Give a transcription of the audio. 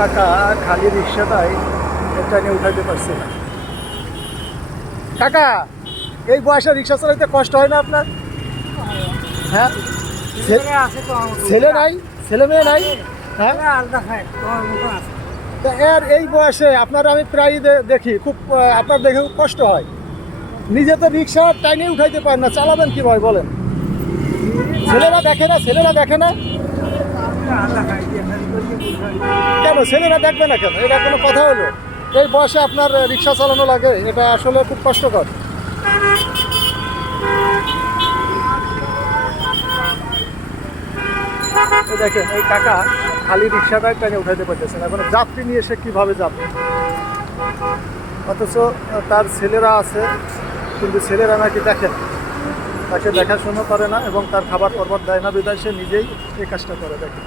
কাকা খালি রিক্সাটাই টাইনে উঠাইতে পারছে না। কাকা, এই বয়সে রিক্সা চালাইতে কষ্ট হয় না আপনার? হ্যাঁ, ছেলে নাই, ছেলে মেয়ে নাই? হ্যাঁ, তা এর এই বয়সে আপনার আমি প্রায় দেখি খুব আপনার দেখে খুব কষ্ট হয়। নিজে তো রিক্সা টাইনে উঠাইতে পারেন না, চালাবেন কীভাবে বলেন? ছেলেরা দেখে না, ছেলেরা দেখে না কেন? ছেলেরা দেখবে না কেন? এটা কোনো কথা হলো? এই বয়সে আপনার রিক্সা চালানো লাগে, এটা আসলে খুব কষ্টকর। দেখেন এই কাকা খালি রিক্সাটাই টাইনে উঠাইতে পারতেছেন, এখন যাত্রী নিয়ে সে কীভাবে যাবে? অথচ তার ছেলেরা আছে, কিন্তু ছেলেরা নাকি দেখেন, তাকে দেখাশোনা করে না এবং তার খাবার পরবার দেয় না, বিধায় সে নিজেই এই কাজটা করে। দেখেন।